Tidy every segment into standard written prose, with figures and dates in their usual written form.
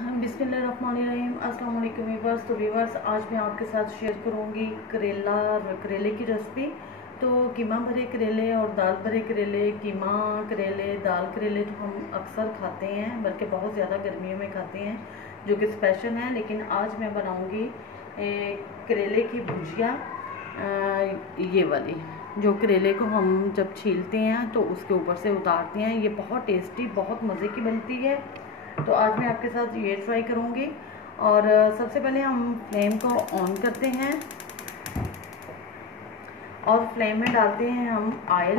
बिस्मिल्लाहिर्रहमानिर्रहीम। अस्सलाम वालेकुम व्यूअर्स। तो व्यूअर्स, आज मैं आपके साथ शेयर करूंगी करेले की रेसिपी। तो कीमा भरे करेले और दाल भरे करेले, कीमा करेले, दाल करेले तो हम अक्सर खाते हैं, बल्कि बहुत ज़्यादा गर्मियों में खाते हैं, जो कि स्पेशल है। लेकिन आज मैं बनाऊंगी करेले की भुजिया। ये वाली, जो करेले को हम जब छीलते हैं तो उसके ऊपर से उतारते हैं, ये बहुत टेस्टी, बहुत मज़े की बनती है। तो आज मैं आपके साथ ये ट्राई करूँगी। और सबसे पहले हम फ्लेम को ऑन करते हैं और फ्लेम में डालते हैं हम ऑयल।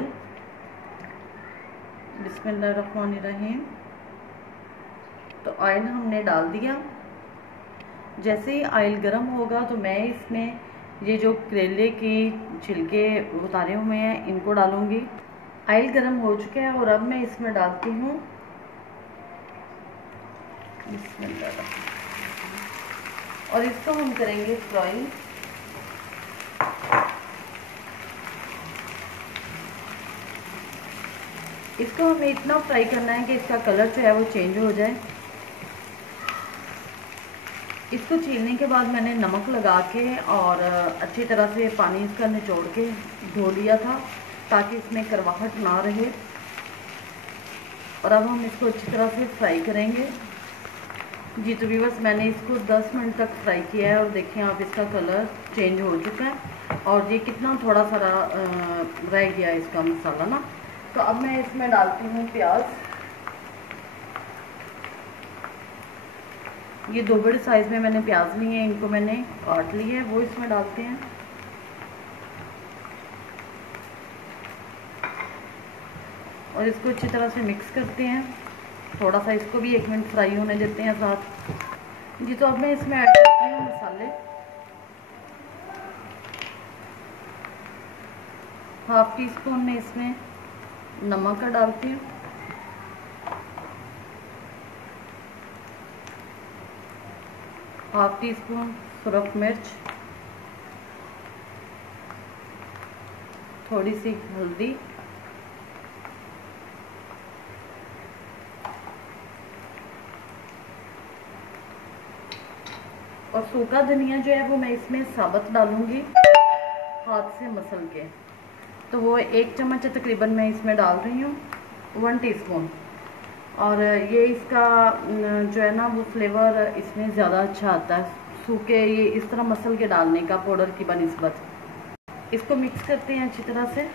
बिस्मिल्लाहिर्रहमानिर्रहीम। तो ऑयल हमने डाल दिया। जैसे ही ऑयल गर्म होगा तो मैं इसमें ये जो करेले के छिलके उतारे हुए हैं इनको डालूंगी। ऑयल गर्म हो चुका है और अब मैं इसमें डालती हूँ और इसको हम करेंगे फ्राई। इसको हमें इतना फ्राई करना है कि इसका कलर जो है वो चेंज हो जाए। इसको छीलने के बाद मैंने नमक लगा के और अच्छी तरह से पानी इसका निचोड़ के धो लिया था, ताकि इसमें करवाहट ना रहे। और अब हम इसको अच्छी तरह से फ्राई करेंगे। जी तो व्यूअर्स, मैंने इसको 10 मिनट तक फ्राई किया है और देखिए आप, इसका कलर चेंज हो चुका है और ये कितना थोड़ा सा रह गया इसका मसाला ना। तो अब मैं इसमें डालती हूँ प्याज। ये 2 बड़े साइज में मैंने प्याज लिए हैं, इनको मैंने काट लिया है, वो इसमें डालते हैं। और इसको अच्छी तरह से मिक्स करते हैं। थोड़ा सा इसको भी 1 मिनट फ्राई होने देते हैं साथ। जी तो अब मैं इसमें ऐड करती हूँ मसाले। हाफ टी स्पून में इसमें नमक का डालती हूँ। हाफ टी स्पून सुरख मिर्च, थोड़ी सी हल्दी, और सूखा धनिया जो है वो मैं इसमें साबुत डालूंगी, हाथ से मसल के। तो वो 1 चम्मच तकरीबन मैं इसमें डाल रही हूँ, 1 टीस्पून। और ये इसका जो है ना वो फ्लेवर इसमें ज़्यादा अच्छा आता है, सूखे ये इस तरह मसल के डालने का पाउडर की बनिस्बत। इसको मिक्स करते हैं अच्छी तरह से।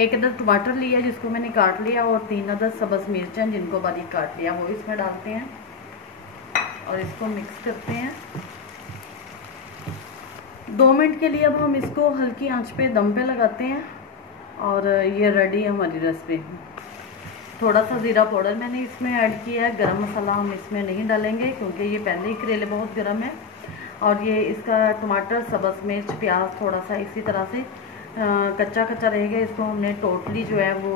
एक अदद टमाटर लिया जिसको मैंने काट लिया, और 3 अदद सब्ज़ मिर्चें जिनको बारीक काट लिया, वो इसमें डालते हैं और इसको मिक्स करते हैं। 2 मिनट के लिए अब हम इसको हल्की आंच पे दम पे लगाते हैं। और ये रेडी है हमारी रेसिपी। थोड़ा सा ज़ीरा पाउडर मैंने इसमें ऐड किया है, गरम मसाला हम इसमें नहीं डालेंगे क्योंकि ये पहले ही करेले बहुत गर्म है। और ये इसका टमाटर, सब्ज़ मिर्च, प्याज थोड़ा सा इसी तरह से कच्चा कच्चा रहेगा। इसको हमने टोटली जो है वो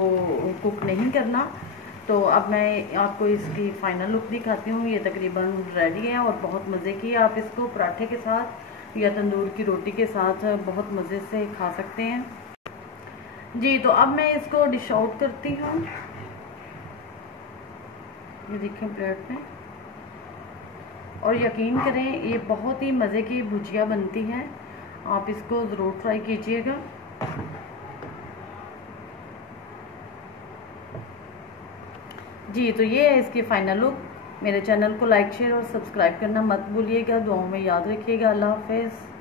कुक नहीं करना। तो अब मैं आपको इसकी फ़ाइनल लुक दिखाती हूँ। ये तकरीबन रेडी है और बहुत मज़े की है। आप इसको पराठे के साथ या तंदूर की रोटी के साथ बहुत मज़े से खा सकते हैं। जी तो अब मैं इसको डिश आउट करती हूँ। ये देखिए प्लेट में। और यकीन करें, ये बहुत ही मज़े की भुजिया बनती है। आप इसको ज़रूर ट्राई कीजिएगा। जी तो ये है इसकी फ़ाइनल लुक। मेरे चैनल को लाइक, शेयर और सब्सक्राइब करना मत भूलिएगा। दुआओं में याद रखिएगा। अल्लाह हाफ़िज़।